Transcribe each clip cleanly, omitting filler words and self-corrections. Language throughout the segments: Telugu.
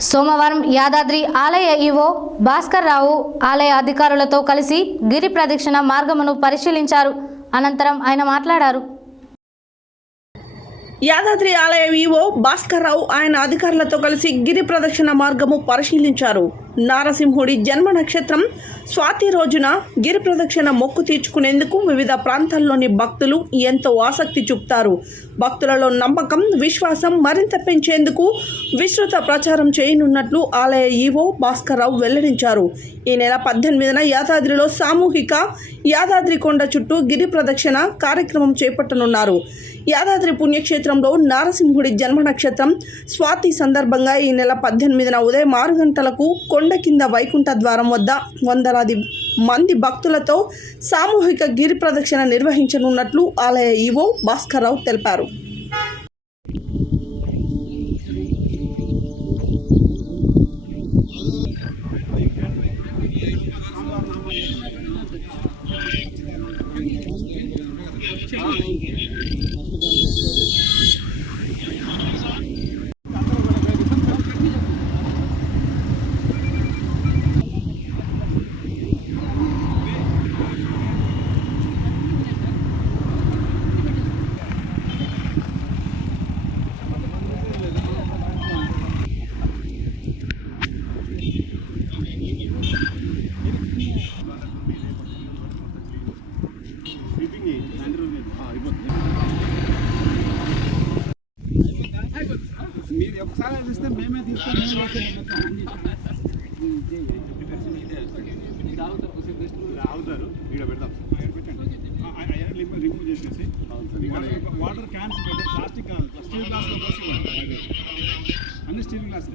సోమవారం యాదాద్రి ఆలయ ఈవో భాస్కర్ రావు ఆలయ అధికారులతో కలిసి గిరి ప్రదక్షిణ మార్గమును పరిశీలించారు. అనంతరం ఆయన మాట్లాడారు. యాదాద్రి ఆలయ ఈవో భాస్కర్ రావు ఆయన అధికారులతో కలిసి గిరి ప్రదక్షిణ మార్గము పరిశీలించారు. నారసింహుడి జన్మ నక్షత్రం స్వాతి రోజున గిరి ప్రదక్షిణ మొక్కు తీర్చుకునేందుకు వివిధ ప్రాంతాల్లోని భక్తులు ఎంతో ఆసక్తి చూపుతారు. భక్తులలో నమ్మకం, విశ్వాసం మరింత పెంచేందుకు విస్తృత ప్రచారం చేయనున్నట్లు ఆలయ ఈవో భాస్కర్ రావు వెల్లడించారు. ఈ నెల 18న యాదాద్రిలో సామూహిక యాదాద్రి కొండ చుట్టూ గిరి ప్రదక్షిణ కార్యక్రమం చేపట్టనున్నారు. యాదాద్రి పుణ్యక్షేత్రంలో నారసింహుడి జన్మ నక్షత్రం స్వాతి సందర్భంగా ఈ నెల 18న ఉదయం 6 గంటలకు కొండ కింద వైకుంఠ ద్వారం వద్ద వందలాది మంది భక్తులతో సామూహిక గిరి ప్రదక్షిణ నిర్వహించనున్నట్లు ఆలయ ఈవో భాస్కర్ రావు తెలిపారు. మీరు ఒకసారి ఇస్తే మేమే తీసుకొని రావుతారు ఇక్కడ పెడతాం రిమూవ్ చేసేసి వాటర్ క్యాన్స్ పెట్టి ప్లాస్టిక్ స్టీల్ గ్లాస్లో పోసి అన్ని steel glass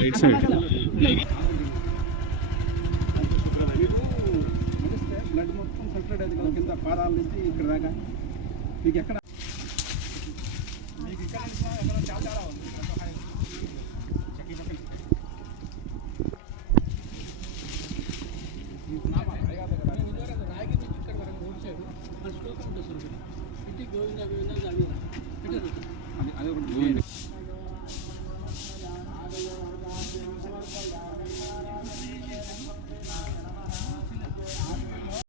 right side blood మొత్తం సర్క్యులేట్ అయింది కదా కింద పాదాల నుంచి ఇక్కడ దాకా మీకు ఎక్కడ మీకు ఇక్కడ చాలా చాలా ఉంది. అదే